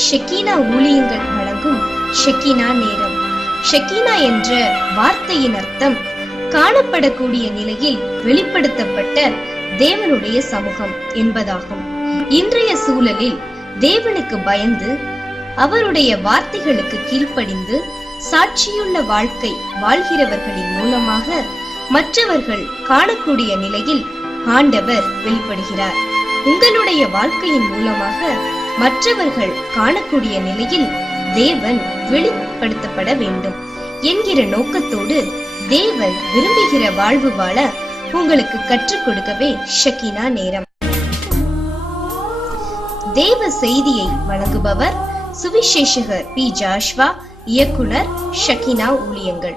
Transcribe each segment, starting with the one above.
ஷெக்கீனா ஊழியங்கள் வழங்கும் ஷெக்கீனா நேரம். ஷெக்கீனா என்ற வார்த்தையின் அர்த்தம் காணப்படக்கூடிய நிலையில் வெளிப்படுத்தப்பட்ட தேவனுடைய சமூகம் என்பதாகும். இன்றைய சூழலில் தேவனுக்கு பயந்து அவருடைய வார்த்தைகளுக்கு கீழ்ப்படிந்து சாட்சியுள்ள வாழ்க்கை வாழ்கிறவர்களின் மூலமாக மற்றவர்கள் காணக்கூடிய நிலையில் ஆண்டவர் வெளிப்படுகிறார். உங்களுடைய வாழ்க்கையின் மூலமாக மற்றவர்கள் காணக்கூடிய நிலையில் தேவன் வெளிப்படுத்தப்பட வேண்டும் என்கிற நோக்கத்தோடு தேவன் விரும்புகிற வாழ்வு வாழ உங்களுக்கு கற்றுக் கொடுக்கவே ஷெக்கீனா நேரம். தேவ செய்தியை வழங்குபவர் சுவிசேஷகர் பி. ஜாஷ்வா, இயக்குனர், ஷெக்கீனா ஊழியங்கள்.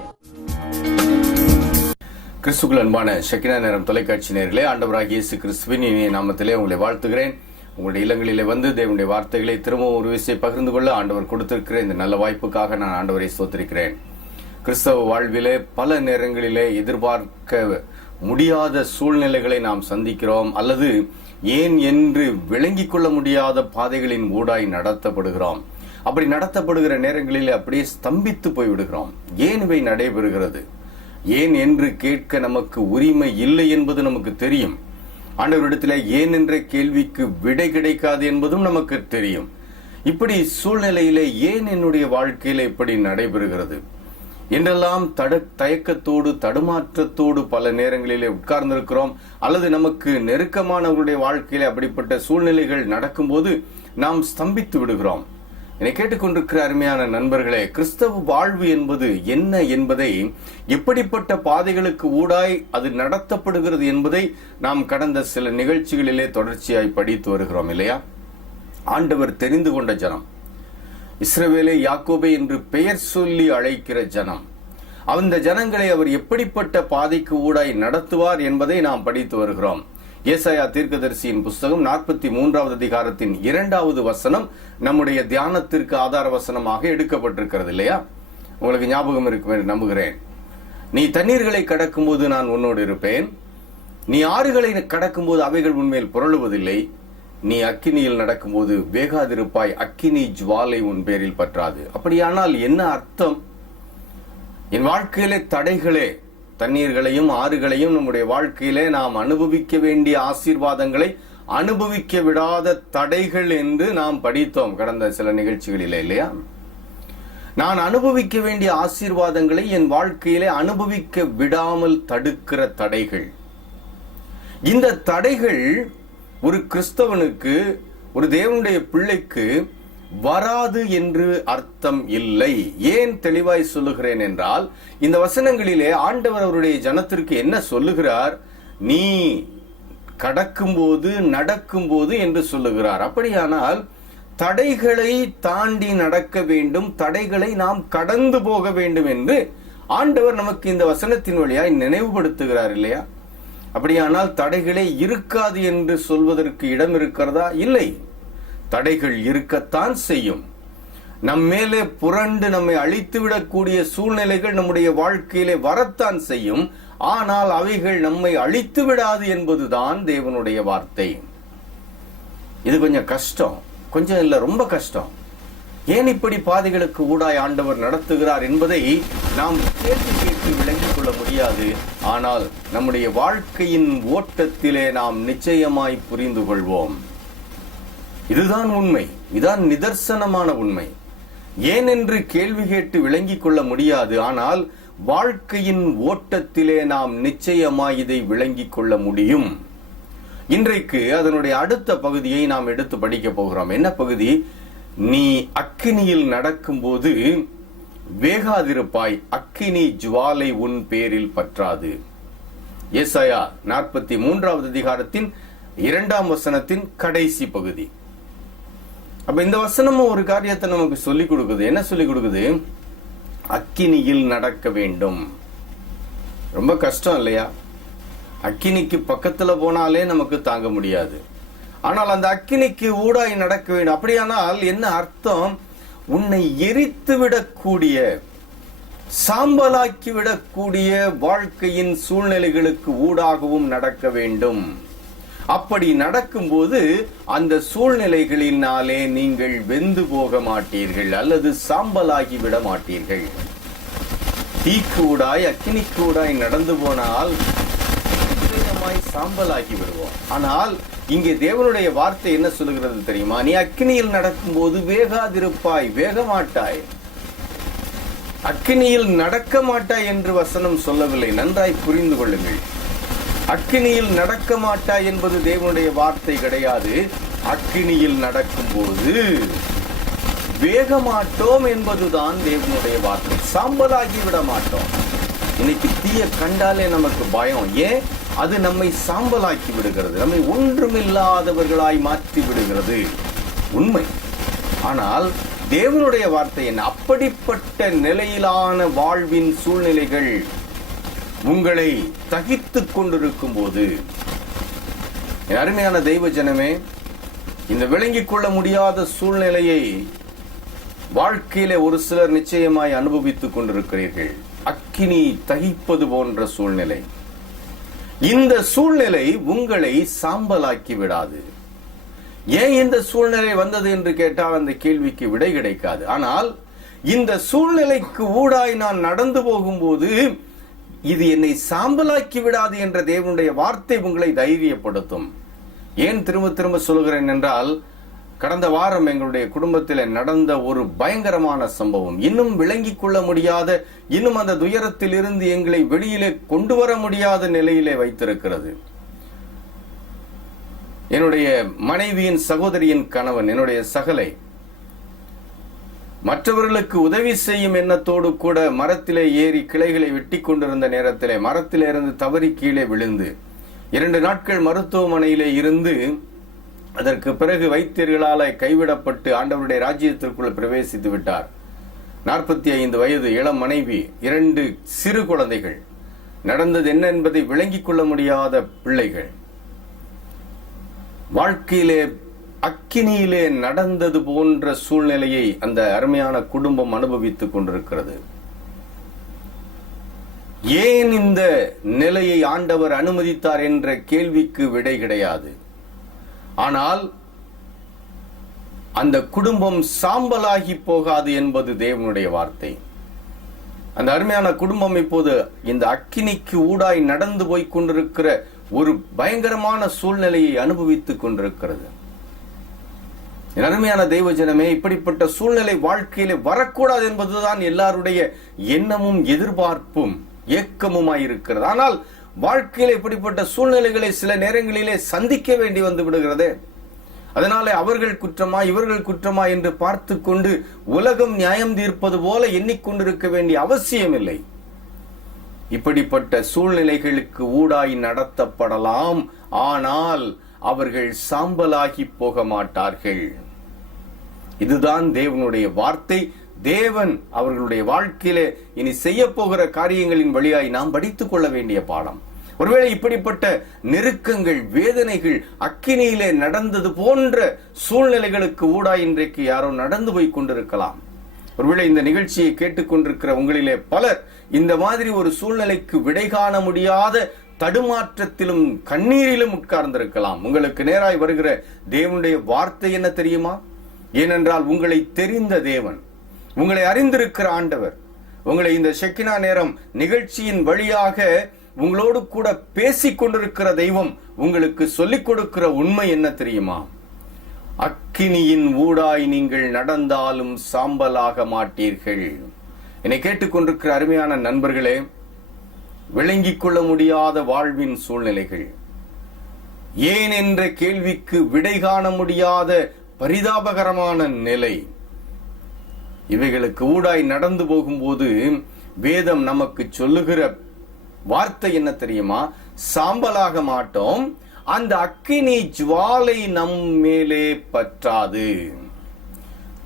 கிறிஸ்துக்குள் அன்பான ஷெக்கீனா நேரம் தொலைக்காட்சி நேயர்களே, ஆண்டவராகிய இயேசு கிறிஸ்துவின் இனிய நாமத்திலே உங்களை வாழ்த்துகிறேன். உங்களுடைய இல்லங்களிலே வந்து தேவனுடைய வார்த்தைகளை திரும்பவும் ஒரு விஷயம் பகிர்ந்து கொள்ள ஆண்டவர் கொடுத்திருக்கிற இந்த நல்ல வாய்ப்புக்காக நான் ஆண்டவரை ஸ்தோத்திரிக்கிறேன். கிறிஸ்தவ வாழ்விலே பல நேரங்களிலே எதிர்பார்க்க முடியாத சூழ்நிலைகளை நாம் சந்திக்கிறோம், அல்லது ஏன் என்று விளங்கிக் கொள்ள முடியாத பாதைகளின் ஊடாய் நடத்தப்படுகிறோம். அப்படி நடத்தப்படுகிற நேரங்களிலே அப்படியே ஸ்தம்பித்து போய்விடுகிறோம். ஏன் இவை நடைபெறுகிறது, ஏன் என்று கேட்க நமக்கு உரிமை இல்லை என்பது நமக்கு தெரியும். ஆண்டவரிடத்தில் ஏன் என்ற கேள்விக்கு விடை கிடைக்காது என்பதும் நமக்கு தெரியும். இப்படி சூழ்நிலையிலே ஏன் என்னுடைய வாழ்க்கையில இப்படி நடைபெறுகிறது என்றெல்லாம் தயக்கத்தோடு தடுமாற்றத்தோடு பல நேரங்களிலே உட்கார்ந்திருக்கிறோம். அல்லது நமக்கு நெருக்கமானவர்களுடைய வாழ்க்கையில அப்படிப்பட்ட சூழ்நிலைகள் நடக்கும்போது நாம் ஸ்தம்பித்து விடுகிறோம். என்னை கேட்டுக்கொண்டிருக்கிற அருமையான நண்பர்களே, கிறிஸ்தவ வாழ்வு என்பது என்ன என்பதை, எப்படிப்பட்ட பாதைகளுக்கு ஊடாய் அது நடத்தப்படுகிறது என்பதை நாம் கடந்த சில நிகழ்ச்சிகளிலே தொடர்ச்சியாய் படித்து வருகிறோம் இல்லையா? ஆண்டவர் தெரிந்து கொண்ட ஜனம், இஸ்ரவேலே யாக்கோபே என்று பெயர் சொல்லி அழைக்கிற ஜனம், அந்த ஜனங்களை அவர் எப்படிப்பட்ட பாதைக்கு ஊடாய் நடத்துவார் என்பதை நாம் படித்து வருகிறோம். ஏசாயா தீர்க்கதரிசியின் புஸ்தகம் 43வது அதிகாரத்தின் 2வது வசனம் நம்முடைய தியானத்திற்கு ஆதார வசனமாக எடுக்கப்பட்டிருக்கிறது இல்லையா? உங்களுக்கு ஞாபகம் இருக்கும் என்று நம்புகிறேன். நீ தண்ணீர்களை கடக்கும் போது நான் உன்னோடு இருப்பேன், நீ ஆறுகளை கடக்கும் போது அவைகள் உன்மேல் புரளுவதில்லை, நீ அக்கினியில் நடக்கும்போது வேகாதிருப்பாய், அக்கினி ஜுவாலை உன் பேரில் பற்றாது. அப்படியானால் என்ன அர்த்தம்? என் வாழ்க்கையிலே தடைகளே, தண்ணீர்களையும் ஆறுகளையும் நம்முடைய வாழ்க்கையிலே நாம் அனுபவிக்க வேண்டிய ஆசீர்வாதங்களை அனுபவிக்க விடாத தடைகள் என்று நாம் படித்தோம் கடந்த சில நிகழ்ச்சிகளிலே இல்லையா? நான் அனுபவிக்க வேண்டிய ஆசீர்வாதங்களை என் வாழ்க்கையிலே அனுபவிக்க விடாமல் தடுக்கிற தடைகள். இந்த தடைகள் ஒரு கிறிஸ்தவனுக்கு, ஒரு தேவனுடைய பிள்ளைக்கு வராது என்று அர்த்தம் இல்லை. ஏன் தெளிவாய் சொல்லுகிறேன் என்றால், இந்த வசனங்களிலே ஆண்டவர் அவருடைய ஜனத்திற்கு என்ன சொல்லுகிறார்? நீ கடக்கும்போது நடக்கும்போது என்று சொல்லுகிறார். அப்படியானால் தடைகளை தாண்டி நடக்க வேண்டும், தடைகளை நாம் கடந்து போக வேண்டும் என்று ஆண்டவர் நமக்கு இந்த வசனத்தின் வழியாய் நினைவுபடுத்துகிறார் இல்லையா? அப்படியானால் தடைகளே இருக்காது என்று சொல்வதற்கு இடம் இருக்கிறதா? இல்லை, தடைகள் இருக்கத்தான் செய்யும். நம்மேலே புரண்டு நம்மை அழித்து விடக்கூடிய சூழ்நிலைகள் நம்முடைய வாழ்க்கையிலே வரத்தான் செய்யும். ஆனால் அவைகள் நம்மை அழித்து விடாது என்பதுதான் தேவனுடைய வார்த்தை. இது கொஞ்சம் கஷ்டம், கொஞ்சம் இல்ல ரொம்ப கஷ்டம். ஏன் இப்படி பாதைகளுக்கு ஊடாய் ஆண்டவர் நடத்துகிறார் என்பதை நாம் கேட்டு கேட்டு விளங்கிக் கொள்ள முடியாது. ஆனால் நம்முடைய வாழ்க்கையின் ஓட்டத்திலே நாம் நிச்சயமாய் புரிந்து கொள்வோம். இதுதான் உண்மை, இதுதான் நிதர்சனமான உண்மை. ஏன் என்று கேள்வி கேட்டு விளங்கிக் கொள்ள முடியாது. ஆனால் வாழ்க்கையின் ஓட்டத்திலே நாம் நிச்சயமாய் இதை விளங்கிக் கொள்ள முடியும். இன்றைக்கு அதனுடைய அடுத்த பகுதியை நாம் எடுத்து படிக்க போகிறோம். என்ன பகுதி? நீ அக்கினியில் நடக்கும்போது வேகாதிருப்பாய், அக்கினி ஜுவாலை உன் பேரில் பற்றாது. ஏசாயா 43வது அதிகாரத்தின் 2ஆம் வசனத்தின் கடைசி பகுதி. அப்ப இந்த வசனமும் ஒரு காரியத்தை நமக்கு சொல்லிக் கொடுக்குது. என்ன சொல்லிக் கொடுக்குது? அக்கினியில் நடக்க வேண்டும். ரொம்ப கஷ்டம் இல்லையா? அக்கினிக்கு பக்கத்துல போனாலே நமக்கு தாங்க முடியாது. ஆனால் அந்த அக்கினிக்கு ஊடாய் நடக்க வேண்டும். அப்படியானால் என்ன அர்த்தம்? உன்னை எரித்து விடக்கூடிய, சாம்பலாக்கி விடக்கூடிய வாழ்க்கையின் சூழ்நிலைகளுக்கு ஊடாகவும் நடக்க வேண்டும். அப்படி நடக்கும்போது அந்த சூழ்நிலைகளினாலே நீங்கள் வெந்து போக மாட்டீர்கள் அல்லது சாம்பலாகி விட மாட்டீர்கள். தீக்கூடாய் அக்கினிக்கூடாய் நடந்து போனால் சாம்பலாகி விடுவோம். ஆனால் இங்கே தேவனுடைய வார்த்தை என்ன சொல்லுகிறது தெரியுமா? நீ அக்கினியில் நடக்கும் போது வேகாதிருப்பாய், வேக மாட்டாய். அக்கினியில் நடக்க மாட்டாய் என்று வசனம் சொல்லவில்லை. நன்றாய் புரிந்து கொள்ளுங்கள். அக்கினியில் நடக்க மாட்டாய் என்பது தேவனுடைய வார்த்தை கிடையாது. அக்கினியில் நடக்கும் போது வேக மாட்டோம் என்பதுதான் தேவனுடைய வார்த்தை. சாம்பலாகி விட மாட்டோம். இன்னைக்கு தீய கண்டாலே நமக்கு பயம். ஏன்? அது நம்மை சாம்பலாக்கி விடுகிறது, நம்மை ஒன்றுமில்லாதவர்களாய் மாற்றி விடுகிறது. உண்மை. ஆனால் தேவனுடைய வார்த்தை என்ன? அப்படிப்பட்ட நிலையிலான வாழ்வின் சூழ்நிலைகள் உங்களை தகித்துக் கொண்டிருக்கும் போது, என் அருமையான தெய்வ ஜனமே, இந்த விளங்கிக் கொள்ள முடியாத சூழ்நிலையை வாழ்க்கையில ஒரு சிலர் நிச்சயமாய் அனுபவித்துக் கொண்டிருக்கிறீர்கள். அக்கினி தகிப்பது போன்ற சூழ்நிலை. இந்த சூழ்நிலை உங்களை சாம்பலாக்கி விடாது. ஏன் இந்த சூழ்நிலை வந்தது என்று கேட்டால் அந்த கேள்விக்கு விடை கிடைக்காது. ஆனால் இந்த சூழ்நிலைக்கு ஊடாய் நான் நடந்து போகும்போது இது என்னை சாம்பலாக்கி விடாது என்ற தேவனுடைய வார்த்தை உங்களை தைரியப்படுத்தும். ஏன் திரும்ப திரும்ப சொல்கிறேன் என்றால், கடந்த வாரம் எங்களுடைய குடும்பத்தில் நடந்த ஒரு பயங்கரமான சம்பவம், இன்னும் விளங்கிக் கொள்ள முடியாத, இன்னும் அந்த துயரத்தில் இருந்து எங்களை வெளியிலே கொண்டு வர முடியாத நிலையிலே வைத்திருக்கிறது. என்னுடைய மனைவியின் சகோதரியின் கணவன், என்னுடைய சகலை, மற்றவர்களுக்கு உதவி செய்யும் எண்ணத்தோடு கூட மரத்திலே ஏறி கிளைகளை வெட்டி கொண்டிருந்த நேரத்திலே மரத்திலே இருந்து தவறி கீழே விழுந்து 2 நாட்கள் மருத்துவமனையிலே இருந்து அதற்கு பிறகு வைத்தியர்களால் கைவிடப்பட்டு ஆண்டவருடைய ராஜ்யத்திற்குள் பிரவேசித்து விட்டார். 45 வயது இளம் மனைவி, 2 சிறு குழந்தைகள். நடந்தது என்ன என்பதை விளங்கிக் கொள்ள முடியாத பிள்ளைகள். வாழ்க்கையிலே அக்கினியிலே நடந்தது போன்ற சூழ்நிலையை அந்த அருமையான குடும்பம் அனுபவித்துக் கொண்டிருக்கிறது. ஏன் இந்த நிலையை ஆண்டவர் அனுமதித்தார் என்ற கேள்விக்கு விடை கிடையாது. ஆனால் அந்த குடும்பம் சாம்பலாகி போகாது என்பது தேவனுடைய வார்த்தை. அந்த அருமையான குடும்பம் இப்போது இந்த அக்கினிக்கு ஊடாய் நடந்து போய் கொண்டிருக்கிற ஒரு பயங்கரமான சூழ்நிலையை அனுபவித்துக் கொண்டிருக்கிறது. அருமையான தெய்வ ஜனமே, இப்படிப்பட்ட சூழ்நிலை வாழ்க்கையிலே வரக்கூடாது என்பதுதான் எல்லாருடைய எண்ணமும் எதிர்பார்ப்பும் ஏக்கமுமாயிருக்கிறது. ஆனால் வாழ்க்கையில இப்படிப்பட்ட சூழ்நிலைகளை சில நேரங்களிலே சந்திக்க வேண்டி வந்து விடுகிறது. அதனாலே அவர்கள் குற்றமா இவர்கள் குற்றமா என்று பார்த்து கொண்டு உலகம் நியாயம் தீர்ப்பது போல எண்ணிக்கொண்டிருக்க வேண்டிய அவசியம் இல்லை. இப்படிப்பட்ட சூழ்நிலைகளுக்கு ஊடாய் நடத்தப்படலாம், ஆனால் அவர்கள் சாம்பலாகி போக மாட்டார்கள். இதுதான் தேவனுடைய வார்த்தை. தேவன் அவர்களுடைய வாழ்க்கையிலே இனி செய்ய போகிற காரியங்களின் வழியாய் நாம் படித்துக் கொள்ள வேண்டிய பாடம். ஒருவேளை இப்படிப்பட்ட நெருக்கங்கள், வேதனைகள், அக்கினியிலே நடந்தது போன்ற சூழ்நிலைகளுக்கு ஊடாய் இன்றைக்கு யாரோ நடந்து போய் கொண்டிருக்கலாம். ஒருவேளை இந்த நிகழ்ச்சியை கேட்டுக்கொண்டிருக்கிற உங்களிலே பலர் இந்த மாதிரி ஒரு சூழ்நிலைக்கு விடை காண முடியாத தடுமாற்றத்திலும் கண்ணீரிலும் உட்கார்ந்திருக்கலாம். உங்களுக்கு நேராய் வருகிற தேவனுடைய வார்த்தை என்ன தெரியுமா? ஏனென்றால் உங்களை தெரிந்த தேவன், உங்களை அறிந்திருக்கிற ஆண்டவர், உங்களை இந்த ஷெக்கினா நேரம் நிகழ்ச்சியின் வழியாக உங்களோடு கூட பேசிக் கொண்டிருக்கிற தெய்வம் உங்களுக்கு சொல்லிக் கொடுக்கிற உண்மை என்ன தெரியுமா? அக்கினியின் ஊடாய் நீங்கள் நடந்தாலும் சாம்பலாக மாட்டீர்கள். என்னை கேட்டுக்கொண்டிருக்கிற அருமையான நண்பர்களே, விளங்கிக் கொள்ள முடியாத வாழ்வின் சூழ்நிலைகள், ஏன் என்ற கேள்விக்கு விடை காண முடியாத பரிதாபகரமான நிலை, இவைகளுக்கு ஊடாய் நடந்து போகும்போது வேதம் நமக்கு சொல்லுகிற வார்த்தை என்ன தெரியுமா? சாம்பலாக மாட்டோம், அந்த அக்கினி ஜுவாலை நம் மேலே பற்றாது.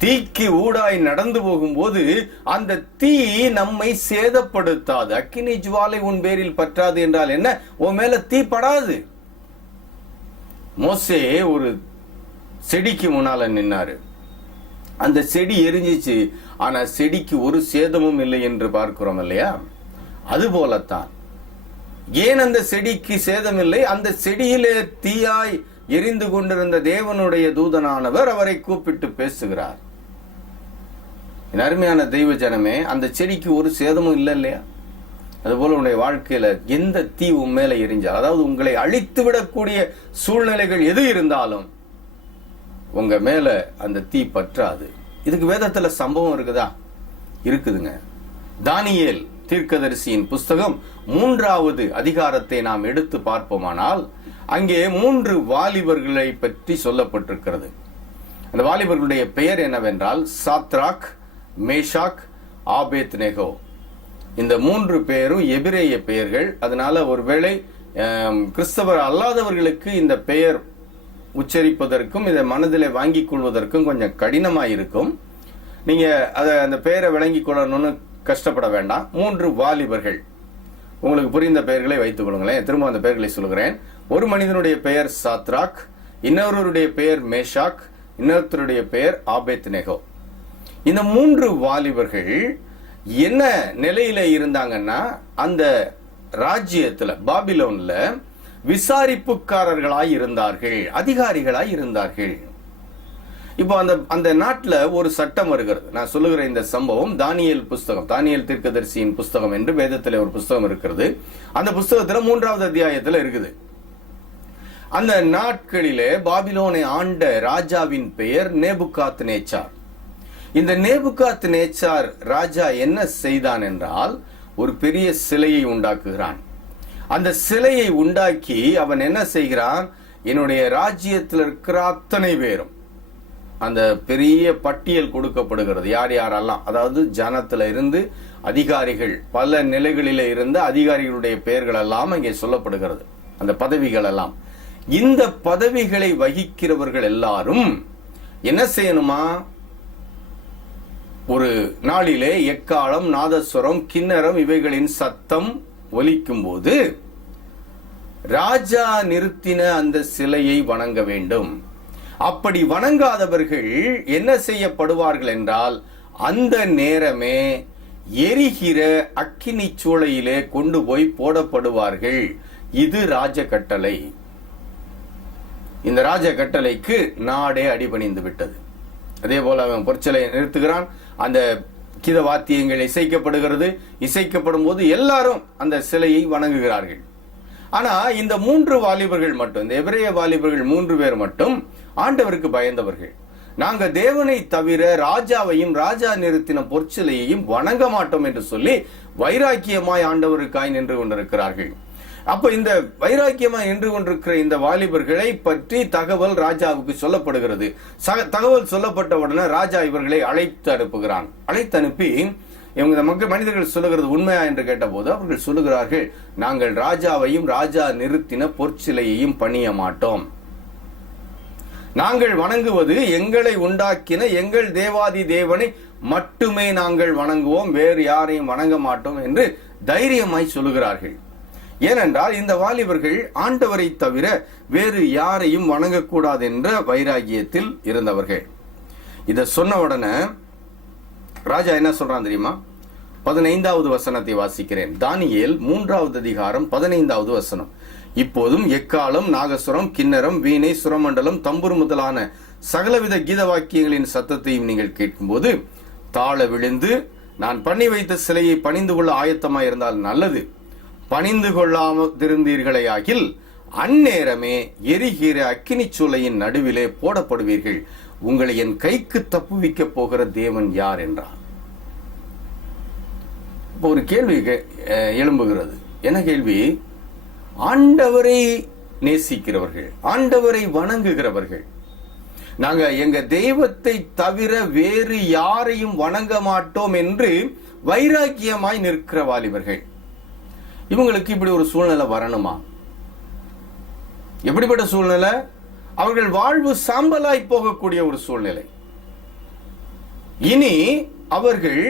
தீக்கு ஊடாய் நடந்து போகும்போது அந்த தீ நம்மை சேதப்படுத்தாது. அக்கினி ஜுவாலை உன் பேரில் பற்றாது என்றால் என்ன? உன் மேல தீ படாது. மோசே ஒரு செடிக்கு முன்னால நின்னாரு. அந்த செடி எரிஞ்சிச்சு, ஆனா செடிக்கு ஒரு சேதமும் இல்லை என்று பார்க்கிறோம் இல்லையா? அதுபோலத்தான் ஏன் அந்த செடிக்கு சேதமில்லை? அந்த செடியிலே தீயாய் எரிந்து கொண்டிருந்த தேவனுடைய தூதனானவர் அவரை கூப்பிட்டு பேசுகிறார். என் அருமையான தெய்வ ஜனமே, அந்த செடிக்கு ஒரு சேதமும் இல்லை இல்லையா? அதுபோல உங்களுடைய வாழ்க்கையில எந்த தீ உன் மேல எரிஞ்சால், அதாவது உங்களை அழித்து விடக்கூடிய சூழ்நிலைகள் எது இருந்தாலும் உங்க மேல அந்த தீ பற்றாது. இதுக்கு வேதத்துல சம்பவம் இருக்குதா? இருக்குதுங்க. தானியேல் தீர்க்கதரிசியின் புஸ்தகம் 3வது அதிகாரத்தை நாம் எடுத்து பார்ப்போமானால் அங்கே 3 வாலிபர்களை பற்றி சொல்லப்பட்டிருக்கிறது. அந்த வாலிபர்களுடைய பெயர் என்னவென்றால் சாத்ராக், மேஷாக், ஆபேத்நேகோ. இந்த 3 பேரும் எபிரேய பெயர்கள். அதனால ஒருவேளை கிறிஸ்தவர் அல்லாதவர்களுக்கு இந்த பெயர் உச்சரிப்பதற்கும் இதை மனதிலே வாங்கிக் கொள்வதற்கும் கொஞ்சம் கடினமாயிருக்கும். நீங்க அந்த பெயரை விளங்கி கொள்ளணும்னு கஷ்டப்பட வேண்டாம். 3 வாலிபர்கள், உங்களுக்கு புரிந்த பெயர்களை வைத்துக் கொள்ளுங்களேன். திரும்ப அந்த பெயர்களை சொல்கிறேன். ஒரு மனிதனுடைய பெயர் சாத்ராக், இன்னொருவருடைய பெயர் மேஷாக், இன்னொருத்தருடைய பெயர் ஆபேத்நேகோ. இந்த 3 வாலிபர்கள் என்ன நிலையில இருந்தாங்கன்னா, அந்த ராஜ்யத்துல பாபிலோன்ல விசாரிப்புக்காரர்களாய் இருந்தார்கள், அதிகாரிகளாய் இருந்தார்கள். இப்போ அந்த நாட்டுல ஒரு சட்டம் வருகிறது. நான் சொல்லுகிற இந்த சம்பவம் தானியேல் புஸ்தகம், தானியேல் தீர்க்கதரிசியின் புஸ்தகம் என்று வேதத்துல ஒரு புஸ்தகம் இருக்கிறது. அந்த புஸ்தகத்துல 3வது அத்தியாயத்துல இருக்குது. அந்த நாட்களிலே பாபிலோனை ஆண்ட ராஜாவின் பெயர் நேபுகாத்நேச்சார். இந்த நேபுகாத்நேச்சார் ராஜா என்ன செய்தான் என்றால், ஒரு பெரிய சிலையை உண்டாக்குகிறான். அந்த சிலையை உண்டாக்கி அவன் என்ன செய்கிறான், என்னுடைய ராஜ்யத்தில் இருக்கிற அத்தனை பேரும், அந்த பெரிய பட்டியல் கொடுக்கப்படுகிறது, யார் யாரெல்லாம், அதாவது ஜனத்துல இருந்து அதிகாரிகள், பல நிலைகளில இருந்த அதிகாரிகளுடைய பெயர்கள் எல்லாம் இங்கே சொல்லப்படுகிறது, அந்த பதவிகள் எல்லாம். இந்த பதவிகளை வகிக்கிறவர்கள் எல்லாரும் என்ன செய்யணுமா, ஒரு நாளிலே எக்காலம், நாதஸ்வரம், கிண்ணறம் இவைகளின் சத்தம் ஒலிக்கும் போது ராஜா நிறுத்தின அந்த சிலையை வணங்க வேண்டும். அப்படி வணங்காதவர்கள் என்ன செய்யப்படுவார்கள் என்றால், அந்த நேரமே எரிகிற அக்கினி சூளையிலே கொண்டு போய் போடப்படுவார்கள். இது ராஜ கட்டளை. இந்த ராஜ கட்டளைக்கு நாடே அடிபணிந்து விட்டது. அதே போல அவன் பொற்சிலை நிறுத்துகிறான். அந்த கீத வாத்தியங்கள் இசைக்கப்படுகிறது. இசைக்கப்படும் போது எல்லாரும் அந்த சிலையை வணங்குகிறார்கள். ஆனா இந்த 3 வாலிபர்கள் மட்டும், இந்த எபிரேய வாலிபர்கள் 3 பேர் மட்டும் ஆண்டவருக்கு பயந்தவர்கள். நாங்க தேவனை தவிர ராஜாவையும் ராஜா நிறுத்தின பொற்சிலையையும் வணங்க மாட்டோம் என்று சொல்லி வைராக்கியமாய் ஆண்டவருக்காய் நின்று கொண்டிருக்கிறார்கள். அப்ப இந்த வைராக்கியமாய் நின்று கொண்டிருக்கிற இந்த வாலிபர்களை பற்றி தகவல் ராஜாவுக்கு சொல்லப்படுகிறது. தகவல் சொல்லப்பட்ட உடனே ராஜா இவர்களை அழைத்து அனுப்புகிறான். அழைத்து அனுப்பி இவங்க மனிதர்கள் சொல்லுகிறது உண்மையா என்று கேட்டபோது அவர்கள் சொல்லுகிறார்கள், நாங்கள் ராஜாவையும் ராஜா நிறுத்தின பொற்சிலையையும் பணிய மாட்டோம். நாங்கள் வணங்குவது எங்களை உண்டாக்கின எங்கள் தேவாதி தேவனை மட்டுமே நாங்கள் வணங்குவோம், வேறு யாரையும் வணங்க மாட்டோம் என்று தைரியமாய் சொல்லுகிறார்கள். ஏனென்றால் இந்த வாலிபர்கள் ஆண்டவரை தவிர வேறு யாரையும் வணங்கக்கூடாது என்ற வைராகியத்தில் இருந்தவர்கள். இத சொன்ன உடனே ராஜா என்ன சொல்றான் தெரியுமா? 15வது வசனத்தை வாசிக்கிறேன். தானியேல் 3வது அதிகாரம் 15வது வசனம். இப்போதும் எக்காலம், நாகசுரம், கிண்ணறம், வீணை, சுரமண்டலம், தம்புரு முதலான சகலவித கீத வாக்கியங்களின் சத்தத்தையும் நீங்கள் கேட்கும்போது தாழ விழுந்து, நான் பண்ணி வைத்த சிலையை பணிந்து கொள்ள ஆயத்தமாய் இருந்தால் நல்லது, பணிந்து கொள்ளாமதிருந்தீர்களே ஆகில் அந்நேரமே எரிகிற அக்கினி சூளையின் நடுவிலே போடப்படுவீர்கள். உங்களை என் கைக்கு தப்புவிக்க போகிற தேவன் யார் என்றார். இப்போ ஒரு கேள்வி எழும்புகிறது. என்ன கேள்வி? ஆண்டவரை நேசிக்கிறவர்கள், ஆண்டவரை வணங்குகிறவர்கள், நாங்க எங்க தெய்வத்தை தவிர வேறு யாரையும் வணங்க மாட்டோம் என்று வைராக்கியமாய் நிற்கிற வாலிபர்கள், இவங்களுக்கு இப்படி ஒரு சூழ்நிலை வரணுமா? எப்படிப்பட்ட சூழ்நிலை? அவர்கள் வாழ்வு சாம்பலாய் போகக்கூடிய ஒரு சூழ்நிலை. இனி அவர்கள்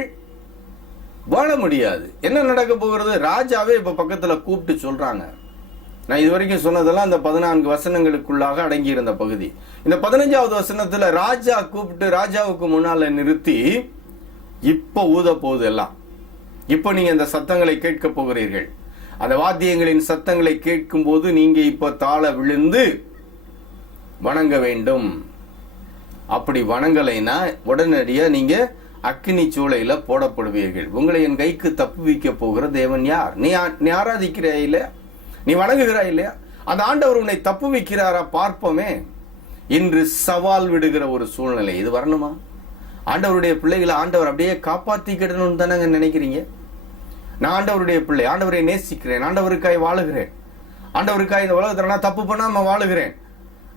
வாழ முடியாது. என்ன நடக்க போகிறது? ராஜாவே இப்ப பக்கத்துல கூப்பிட்டு சொல்றாங்க. நான் இதுவரைக்கும் சொன்னதெல்லாம் அந்த 14 வசனங்களுக்குள்ளாக அடங்கி இருந்த பகுதி. இந்த 15வது வசனத்துல ராஜா கூப்பிட்டு ராஜாவுக்கு முன்னால நிறுத்தி, இப்ப ஊத போகுது எல்லாம், இப்ப நீங்க இந்த சத்தங்களை கேட்க போகிறீர்கள். அந்த வாத்தியங்களின் சத்தங்களை கேட்கும் போது நீங்க இப்ப தாழ விழுந்து வணங்க வேண்டும். அப்படி வணங்கலைன்னா உடனடியா நீங்க அக்கினி சூளையில போடப்படுவீர்கள். உங்களை என் கைக்கு தப்புவிக்க போகிற தேவன் யார்? நீ ஆராதிக்கிறாய் இல்லையா? நீ வணங்குகிறாய் இல்லையா? அந்த ஆண்டவர் உன்னை தப்புவிக்கிறாரா பார்ப்போமே. இன்று சவால் விடுகிற ஒரு சூழ்நிலை இது வரணுமா? ஆண்டவருடைய பிள்ளைகளை ஆண்டவர் அப்படியே காப்பாத்திக்கிடணும்னு தானே நினைக்கிறீங்க? நான் ஆண்டவருடைய பிள்ளை, ஆண்டவரை நேசிக்கிறேன், ஆண்டவருக்காய் வாழுகிறேன், ஆண்டவருக்காய் இந்த உலகத்துல நான் தப்பு பண்ணாம வாழுகிறேன்.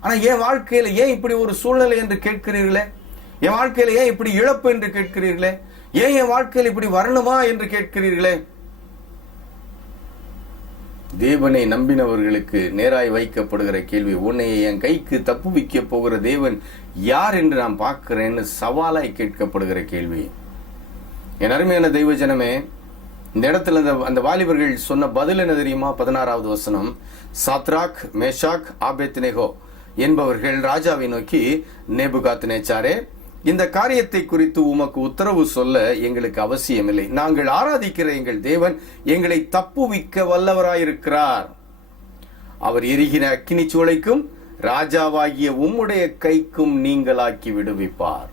ஆனா என் வாழ்க்கையில ஏன் இப்படி ஒரு சூழ்நிலை என்று கேட்கிறீர்களே? என் வாழ்க்கையில ஏன் இப்படி இழப்பு என்று கேட்கிறீர்களே? ஏன் என் வாழ்க்கையில் இப்படி வரணுமா என்று கேட்கிறீர்களே? தேவனை நம்பினவர்களுக்கு நேராய் வைக்கப்படுகிற கேள்வி, உன்னை என் கைக்கு தப்புவிக்க போகிற தேவன் யார் என்று நான் பார்க்கிறேன்னு சவாலாய் கேட்கப்படுகிற கேள்வி. என் அருமையான தெய்வ ஜனமே, இந்த இடத்துல அந்த வாலிபர்கள் சொன்ன பதில் என்ன தெரியுமா? 16வது வசனம், சாத்ராக், மேஷாக், ஆபேத்நேகோ என்பவர்கள் ராஜாவை நோக்கி, நேபுகாத்நேச்சாரே, இந்த காரியத்தை குறித்து உமக்கு உத்தரவு சொல்ல எங்களுக்கு அவசியமில்லை. நாங்கள் ஆராதிக்கிற எங்கள் தேவன் எங்களை தப்புவிக்க வல்லவராயிருக்கிறார். அவர் எரிகிற அக்கினி சூளைக்கும் ராஜாவாகிய உம்முடைய கைக்கும் நீங்களாக்கி விடுவிப்பார்.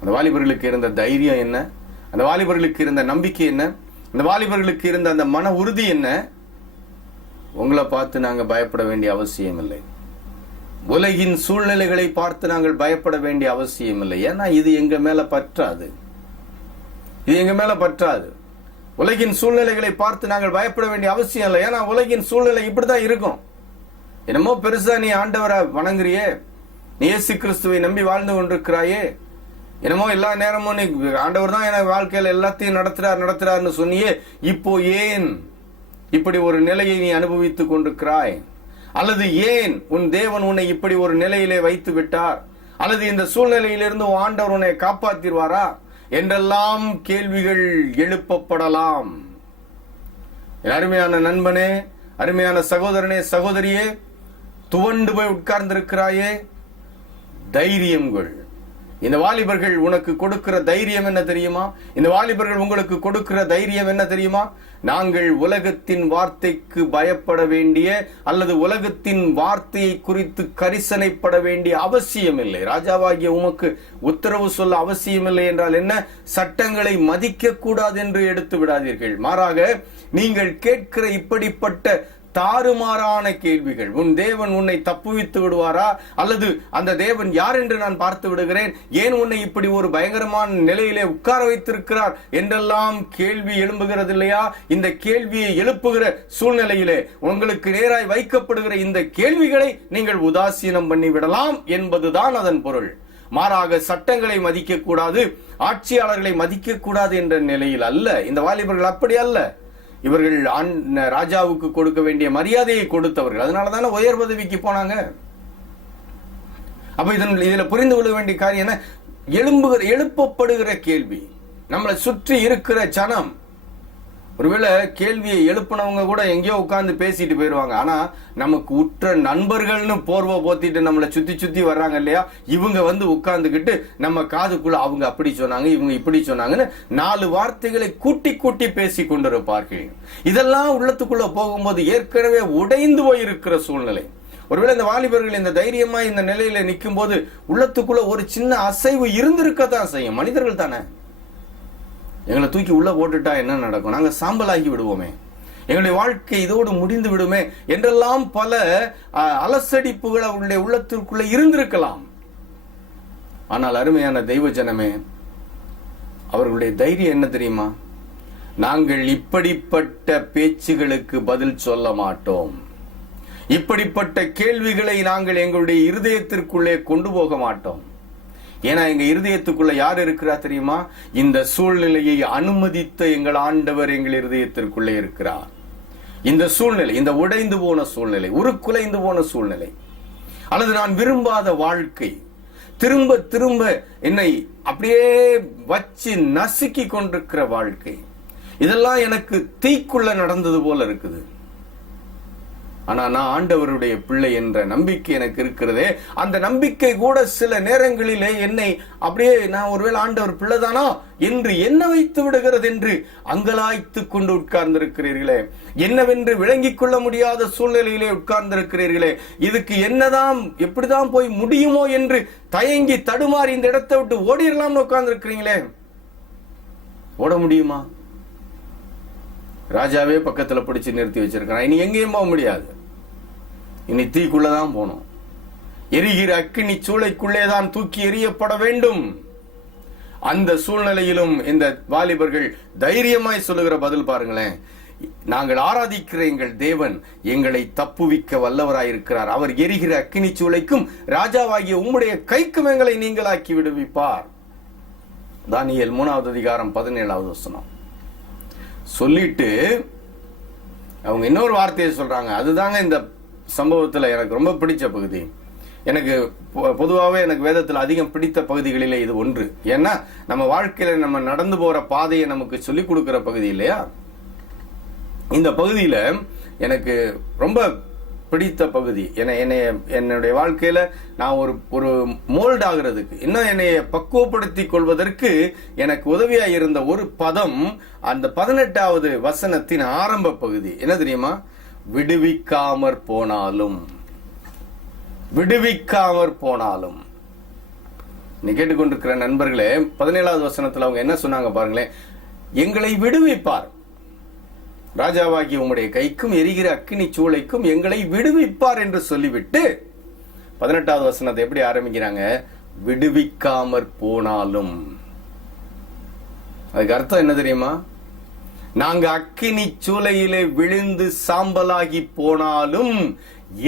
அந்த வாலிபர்களுக்கு இருந்த தைரியம் என்ன? அந்த வாலிபர்களுக்கு இருந்த நம்பிக்கை என்ன? அந்த வாலிபர்களுக்கு இருந்த அந்த மன உறுதி என்ன? உங்களை பார்த்து நாங்க பயப்பட வேண்டிய அவசியம் இல்லை. உலகின் சூழ்நிலைகளை பார்த்து நாங்கள் பயப்பட வேண்டிய அவசியம் இல்லை. ஏன்னா இது எங்க மேல பற்றாது. இது எங்க மேல பற்றாது. உலகின் சூழ்நிலைகளை பார்த்து நாங்கள் பயப்பட வேண்டிய அவசியம் இல்லை. ஏன்னா உலகின் சூழ்நிலை இப்படிதான் இருக்கும். என்னமோ பெருசா நீ ஆண்டவரை வணங்குறியே, நீ இயேசு கிறிஸ்துவை நம்பி வாழ்ந்து கொண்டிருக்கிறாயே, என்னமோ எல்லா நேரமும் நீ ஆண்டவர் தான் என வாழ்க்கையில எல்லாத்தையும் நடத்துறாருன்னு சொன்னியே, இப்போ ஏன் இப்படி ஒரு நிலையை நீ அனுபவித்துக் கொண்டிருக்கிறாய்? அல்லது ஏன் உன் தேவன் உன்னை இப்படி ஒரு நிலையிலே வைத்து விட்டார்? அல்லது இந்த சூழ்நிலையிலிருந்து ஆண்டவர் உன்னை காப்பாத்திடுவாரா என்றெல்லாம் கேள்விகள் எழுப்பப்படலாம். அருமையான நண்பனே, அருமையான சகோதரனே, சகோதரியே, துவண்டு போய் உட்கார்ந்திருக்கிறாயே, தைரியம் கொள். இந்த வாலிபர்கள் உனக்கு கொடுக்கிற தைரியம் என்ன தெரியுமா? இந்த வாலிபர்கள் உங்களுக்கு கொடுக்கிற தைரியம் என்ன தெரியுமா? நாங்கள் உலகத்தின் வார்த்தைக்கு பயப்பட வேண்டிய அல்லது உலகத்தின் வார்த்தையை குறித்து கரிசனைப்பட வேண்டிய அவசியம் இல்லை. ராஜாவாகிய உமக்கு உத்தரவு சொல்ல அவசியம் இல்லை என்றால் என்ன? சட்டங்களை மதிக்க கூடாது என்று எடுத்து விடாதீர்கள். மாறாக நீங்கள் கேட்கிற இப்படிப்பட்ட தாறுமாறான கேள்விகள், உன் தேவன் உன்னை தப்புவித்து விடுவாரா, அல்லது அந்த தேவன் யார் என்று நான் பார்த்து விடுகிறேன், ஏன் உன்னை இப்படி ஒரு பயங்கரமான நிலையிலே உட்கார வைத்திருக்கிறார் என்றெல்லாம் கேள்வி எழும்புகிறது இல்லையா? இந்த கேள்வியை எழுப்புகிற சூழ்நிலையிலே உங்களுக்கு நேராய் வைக்கப்படுகிற இந்த கேள்விகளை நீங்கள் உதாசீனம் பண்ணி விடலாம் என்பதுதான் அதன் பொருள். மாறாக சட்டங்களை மதிக்க கூடாது, ஆட்சியாளர்களை மதிக்க கூடாது என்ற நிலையில் அல்ல. இந்த வாலிபர்கள் அப்படி அல்ல. இவர்கள் ராஜாவுக்கு கொடுக்க வேண்டிய மரியாதையை கொடுத்தவர்கள். அதனாலதானே உயர் பதவிக்கு போனாங்க. அப்ப இதுல புரிந்து கொள்ள வேண்டிய காரியம் என்ன? எழுப்பப்படுகிற கேள்வி, நம்மளை சுற்றி இருக்கிற ஜனம். ஒருவேளை கேள்வியை எழுப்பினவங்க கூட எங்கேயோ உட்கார்ந்து பேசிட்டு போயிருவாங்க. ஆனா நமக்கு உற்ற நண்பர்கள்னு போர்வை போத்திட்டு நம்மளை சுத்தி சுத்தி வர்றாங்க இல்லையா? இவங்க வந்து உட்கார்ந்துகிட்டு நம்ம காதுக்குள்ள அவங்க அப்படி சொன்னாங்க, இவங்க இப்படி சொன்னாங்கன்னு 4 வார்த்தைகளை கூட்டி கூட்டி பேசி கொண்டிருப்பார்கள். இதெல்லாம் உள்ளத்துக்குள்ள போகும்போது ஏற்கனவே உடைந்து போயிருக்கிற சூழ்நிலை. ஒருவேளை இந்த வாலிபர்கள் இந்த தைரியமா இந்த நிலையில நிற்கும் போது உள்ளத்துக்குள்ள ஒரு சின்ன அசைவு இருந்திருக்கத்தான் செய்யும். மனிதர்கள் தானே. எங்களை தூக்கி உள்ள போட்டுட்டா என்ன நடக்கும்? நாங்க சாம்பலாகி விடுவோமே, எங்களுடைய வாழ்க்கை இதோடு முடிந்து விடுமே என்றெல்லாம் பல அலசடிப்புகள் அவருடைய உள்ளத்திற்குள்ள இருந்திருக்கலாம். ஆனால் அருமையான தெய்வ ஜனமே, அவர்களுடைய தைரியம் என்ன தெரியுமா? நாங்கள் இப்படிப்பட்ட பேச்சுகளுக்கு பதில் சொல்ல மாட்டோம், இப்படிப்பட்ட கேள்விகளை நாங்கள் எங்களுடைய இருதயத்திற்குள்ளே கொண்டு போக மாட்டோம். ஏன்னா எங்க இருதயத்துக்குள்ள யார் இருக்கிறா தெரியுமா? இந்த சூழ்நிலையை அனுமதித்த எங்கள் ஆண்டவர் எங்கள் இருதயத்திற்குள்ளே இருக்கிறார். இந்த சூழ்நிலை, இந்த உடைந்து போன சூழ்நிலை, உருக்குலைந்து போன சூழ்நிலை, அல்லது நான் விரும்பாத வாழ்க்கை, திரும்ப திரும்ப என்னை அப்படியே வச்சு நசுக்கி கொண்டிருக்கிற வாழ்க்கை, இதெல்லாம் எனக்கு தீக்குள்ள நடந்தது போல இருக்குது. ஆனா நான் ஆண்டவருடைய பிள்ளை என்ற நம்பிக்கை எனக்கு இருக்கிறதே, அந்த நம்பிக்கை கூட சில நேரங்களிலே என்னை அப்படியே நான் ஒருவேளை ஆண்டவர் பிள்ளைதானா என்று என்ன வைத்து விடுகிறது என்று அங்கலாய்த்து கொண்டு உட்கார்ந்திருக்கிறீர்களே, என்னவென்று விளங்கிக் கொள்ள முடியாத சூழ்நிலையிலே உட்கார்ந்திருக்கிறீர்களே, இதுக்கு என்னதான் எப்படிதான் போய் முடியுமோ என்று தயங்கி தடுமாறி இந்த இடத்தை விட்டு ஓடிடலாம்னு உட்கார்ந்திருக்கிறீங்களே. ஓட முடியுமா? ராஜாவே பக்கத்துல பிடிச்சு நிறுத்தி வச்சிருக்கான். இனி எங்கேயும் போக முடியாது, இனி தீக்குள்ளதான் போனோம். எரிகிற அக்கினி சூளைக்குள்ளேதான் தூக்கி எறியப்பட வேண்டும். அந்த சூழ்நிலையிலும் இந்த வாலிபர்கள் தைரியமாய் சொல்லுகிற பதில் பாருங்களேன். நாங்கள் ஆராதிக்கிற எங்கள் தேவன் எங்களை தப்புவிக்க வல்லவராயிருக்கிறார். அவர் எரிகிற அக்கினி சூளைக்கும் ராஜாவாகிய உம்முடைய கைக்கும் எங்களை நீங்களாக்கி விடுவிப்பார். தானியேல் 3வது அதிகாரம் 17வது வசனம். சொல்லிட்டு அவங்க இன்னொரு வார்த்தையை சொல்றாங்க. அதுதாங்க இந்த சம்பவத்துல எனக்கு ரொம்ப பிடிச்ச பகுதி. எனக்கு பொதுவாகவே எனக்கு வேதத்தில் அதிகம் பிடித்த பகுதிகளிலே இது ஒன்று. ஏன்னா நம்ம வாழ்க்கையில நம்ம நடந்து போற பாதையை நமக்கு சொல்லிக் கொடுக்கிற பகுதி இல்லையா. இந்த பகுதியில எனக்கு ரொம்ப பிடித்த பகுதி. என்னுடைய வாழ்க்கையில நான் ஒரு மோல்ட் ஆகிறதுக்கு, இன்னும் என்னை பக்குவப்படுத்தி கொள்வதற்கு எனக்கு உதவியா இருந்த ஒரு பதம் அந்த 18வது வசனத்தின் ஆரம்ப பகுதி. என்ன தெரியுமா? விடுவிக்காமற் போனாலும். விடுவிக்காமற் போனாலும். நீ கேட்டுக்கொண்டிருக்கிற நண்பர்களே, 17வது வசனத்துல அவங்க என்ன சொன்னாங்க பாருங்களேன். எங்களை விடுவிப்பார், ராஜாவாகி உம்முடைய கைக்கும் எரிகிற அக்கினி சூளைக்கும் எங்களை விடுவிப்பார் என்று சொல்லிவிட்டு 18வது வசனத்தை எப்படி ஆரம்பிக்கிறாங்க? விடுவிக்காமற் போனாலும். அதுக்கு அர்த்தம் என்ன தெரியுமா? நாங்க அக்கினி சூளையிலே விழுந்து சாம்பலாகி போனாலும்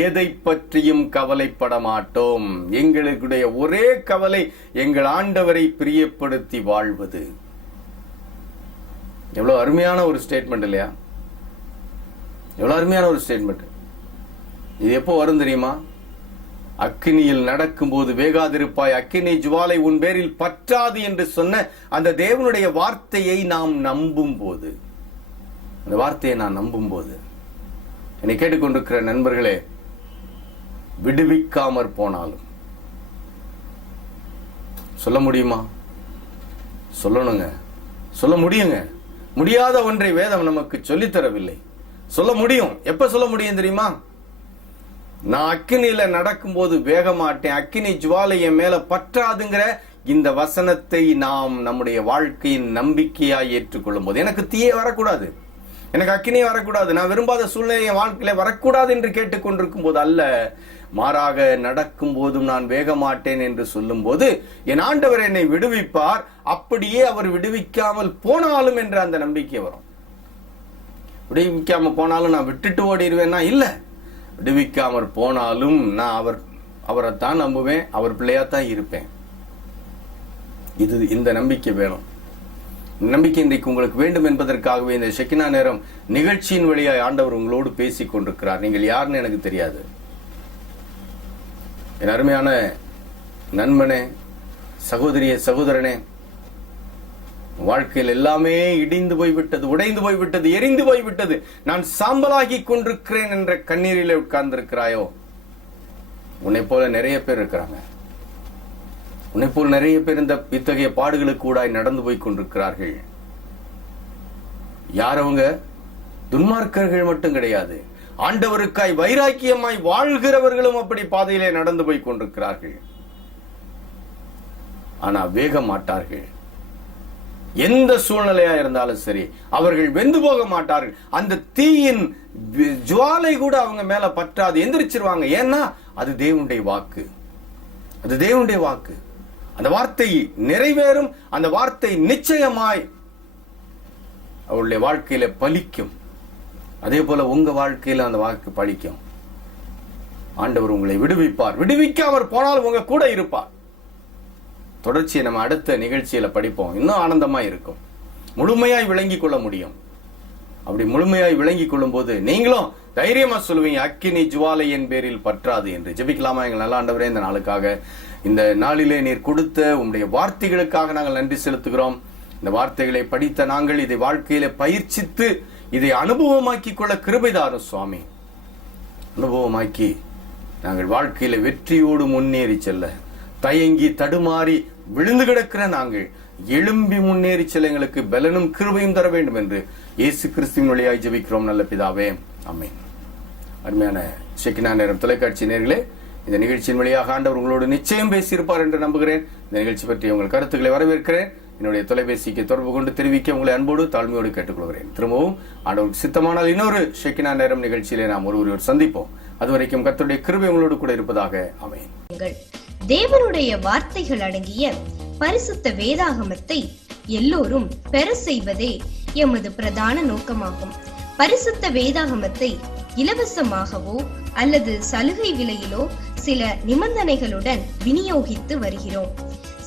எதை பற்றியும் கவலைப்பட மாட்டோம். எங்களுடைய ஒரே கவலை எங்கள் ஆண்டவரை பிரியப்படுத்தி வாழ்வது. எவ்வளவு அருமையான ஒரு ஸ்டேட்மெண்ட் இல்லையா? எவ்வளவு அருமையான ஒரு ஸ்டேட்மெண்ட். இது எப்போ வரும் தெரியுமா? அக்கினியில் நடக்கும் போது வேகாதிருப்பாய், அக்கினி ஜுவாலை உன் பேரில் பற்றாது என்று சொன்ன அந்த தேவனுடைய வார்த்தையை நாம் நம்பும் போது, அந்த வார்த்தையை நான் நம்பும் போது, என்னை கேட்டுக்கொண்டிருக்கிற நண்பர்களே, விடுவிக்காமற் போனாலும் சொல்ல முடியுமா? சொல்லணுங்க, சொல்ல முடியுங்க. முடியாத ஒன்றை வேதம் நமக்கு சொல்லித்தரவில்லை. சொல்ல முடியும். எப்ப சொல்ல முடியும் தெரியுமா? நான் அக்கினியில நடக்கும் போது வேக மாட்டேன், அக்கினி ஜுவாலை என் மேல பற்றாதுங்கிற இந்த வசனத்தை நாம் நம்முடைய வாழ்க்கையின் நம்பிக்கையாய் ஏற்றுக்கொள்ளும் போது, எனக்கு தீயே வரக்கூடாது, எனக்கு அக்கினியே வரக்கூடாது, நான் விரும்பாத சூழ்நிலை என் வாழ்க்கையில வரக்கூடாது என்று கேட்டுக்கொண்டிருக்கும் போது அல்ல, மாறாக நடக்கும் போதும் நான் வேக மாட்டேன் என்று சொல்லும் போது என் ஆண்டவர் என்னை விடுவிப்பார், அப்படியே அவர் விடுவிக்காமல் போனாலும் என்ற அந்த நம்பிக்கை வரும். விடுவிக்காம போனாலும் நான் விட்டுட்டு ஓடிடுவேன்னா இல்ல, விடுவிக்காமற் போனாலும் நான் அவரைத்தான் நம்புவேன், அவர் பிள்ளையாத்தான் இருப்பேன். இந்த நம்பிக்கை வேணும். நம்பிக்கை இன்றைக்கு உங்களுக்கு வேண்டும் என்பதற்காகவே இந்த ஷெக்கினா நேரம் நிகழ்ச்சியின் வழியாய் ஆண்டவர் உங்களோடு பேசிக் கொண்டிருக்கிறார். நீங்கள் யாருன்னு எனக்கு தெரியாது. என் அருமையான நண்பனே, சகோதரியே, சகோதரனே, வாழ்க்கையில் எல்லாமே இடிந்து போய்விட்டது, உடைந்து போய்விட்டது, எரிந்து போய்விட்டது, நான் சாம்பலாகி கொண்டிருக்கிறேன் என்ற கண்ணீரிலே உட்கார்ந்திருக்கிறாயோ? உன்னை போல நிறைய பேர் இருக்கிறாங்க. உன்னை போல் நிறைய பேர் இந்த இத்தகைய பாடுகளுக்கு கூடாய் நடந்து போய் கொண்டிருக்கிறார்கள். யார் அவங்க? துன்மார்க்கர்கள் மட்டும் கிடையாது, ஆண்டவருக்காய் வைராக்கியமாய் வாழ்கிறவர்களும் அப்படி பாதையிலே நடந்து போய் கொண்டிருக்கிறார்கள். ஆனா வேக மாட்டார்கள். எந்த சூழ்நிலையா இருந்தாலும் சரி, அவர்கள் வெந்து போக மாட்டார்கள். அந்த தீயின் ஜுவாலை கூட அவங்க மேல பற்றாது, எந்திரிச்சிருவாங்க. ஏன்னா அது தேவனுடைய வாக்கு, அது தேவனுடைய வாக்கு. அந்த வார்த்தை நிறைவேறும், அந்த வார்த்தை நிச்சயமாய் அவருடைய வாழ்க்கையில பலிக்கும். அதே போல உங்க வாழ்க்கையில அந்த வாக்கு பலிக்கும். ஆண்டவர் உங்களை விடுவிப்பார், விடுவிக்காமற் போனால் உங்க கூட இருப்பார். தொடர்ச்சியை நம்ம அடுத்த நிகழ்ச்சியில படிப்போம். இன்னும் ஆனந்தமா இருக்கும், முழுமையாய் விளங்கிக் கொள்ள முடியும். அப்படி முழுமையாய் விளங்கிக் கொள்ளும் போது நீங்களும் தைரியமா சொல்லுவீங்க, அக்கினி ஜுவாலை என் பேரில் பற்றாது என்று. ஜெபிக்கலாமா? எங்கள் நல்ல ஆண்டவரே, இந்த நாளுக்காக, இந்த நாளிலே நீர் கொடுத்த உம்முடைய வார்த்தைகளுக்காக நாங்கள் நன்றி செலுத்துகிறோம். இந்த வார்த்தைகளை படித்த நாங்கள் இதை வாழ்க்கையில பயிற்சித்து இதை அனுபவமாக்கிக் கொள்ள கிருபை தாரும் சுவாமி. அனுபவமாக்கி நாங்கள் வாழ்க்கையில வெற்றியோடு முன்னேறி செல்ல, தயங்கி தடுமாறி விழுந்து கிடக்கிற நாங்கள் எழும்பி முன்னேறி செல்ல எங்களுக்கு பலனும் கிருபையும் தர வேண்டும் என்று இயேசு கிறிஸ்துவின் வழியாய் ஜெபிக்கிறோம் நல்ல பிதாவே, ஆமென். அருமையான ஷெக்கினா நேரம் தொலைக்காட்சி நேயர்களே, இந்த நிகழ்ச்சியின் வழியாக ஆண்டவர் உங்களோடு நிச்சயம் பேசியிருப்பார் என்று நம்புகிறேன். இந்த நிகழ்ச்சி பற்றி உங்கள் கருத்துக்களை வரவேற்கிறேன். என்னுடைய தொலைபேசிக்கு தொடர்பு கொண்டு தெரிவிக்க உங்களை அன்போடு தாழ்மையோடு கேட்டுக்கொள்கிறேன். திரும்பவும் ஆண்டவருக்கு சித்தமானால் இன்னொரு ஷெக்கினா நேரம் நிகழ்ச்சியிலே நாம் ஒருவர் சந்திப்போம். அதுவரைக்கும் கர்த்தருடைய கிருபை உங்களோடு கூட இருப்பதாக. ஆமென். தேவனுடைய வார்த்தைகள் அடங்கிய பரிசுத்த வேதாகமத்தை எல்லோரும் பெற செய்வதே எமது பிரதான நோக்கமாகும். பரிசுத்த வேதாகமத்தை இலவசமாகவோ அல்லது சலுகை விலையிலோ சில நிபந்தனைகளுடன் விநியோகித்து வருகிறோம்.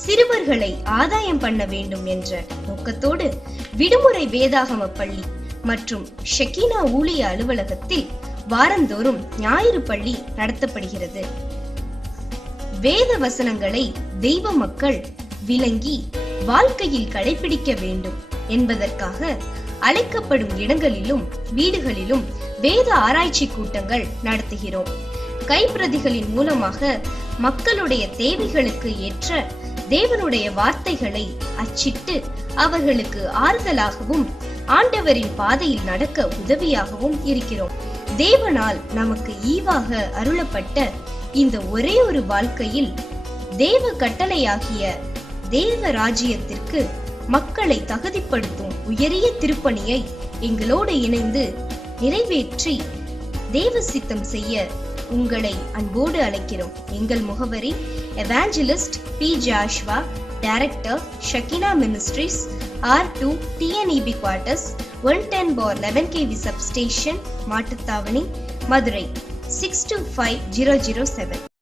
சிறுவர்களை ஆதாயம் பண்ண வேண்டும் என்ற நோக்கத்தோடு விடுமுறை வேதாகம பள்ளி மற்றும் ஷெக்கினா ஊழிய அலுவலகத்தில் வாரந்தோறும் ஞாயிறு பள்ளி நடத்தப்படுகிறது. வேத வசனங்களை தெய்வ மக்கள் விளங்கி வாழ்க்கையில் கடைபிடிக்க வேண்டும் என்பதற்காக அழைக்கப்படும் இடங்களிலும் வீடுகளிலும் வேத ஆராய்ச்சி கூட்டங்கள் நடத்துகிறோம். கைப்பிரதிகளின் மூலமாக மக்களுடைய தேவைகளுக்கு ஏற்ற தேவனுடைய வார்த்தைகளை அச்சிட்டு அவர்களுக்கு ஆறுதலாகவும் ஆண்டவரின் பாதையில் நடக்க உதவியாகவும் இருக்கிறோம். தேவனால் நமக்கு ஈவாக அருளப்பட்ட இந்த ஒரே ஒரு வாழ்க்கையில் தேவ கட்டளையாகிய தேவ ராஜ்யத்திற்கு மக்களை தகுதிப்படுத்தும் உயரிய திருப்பணியை எங்களோடு இணைந்து நிறைவேற்றி தேவ சித்தம் செய்ய உங்களை அன்போடு அழைக்கிறோம். எங்கள் முகவரி evangelist P. Joshua, director, Shekinah ministries, R2 TNEB quarters, 110/11 kV substation, Mattuthavani, Madurai 625007.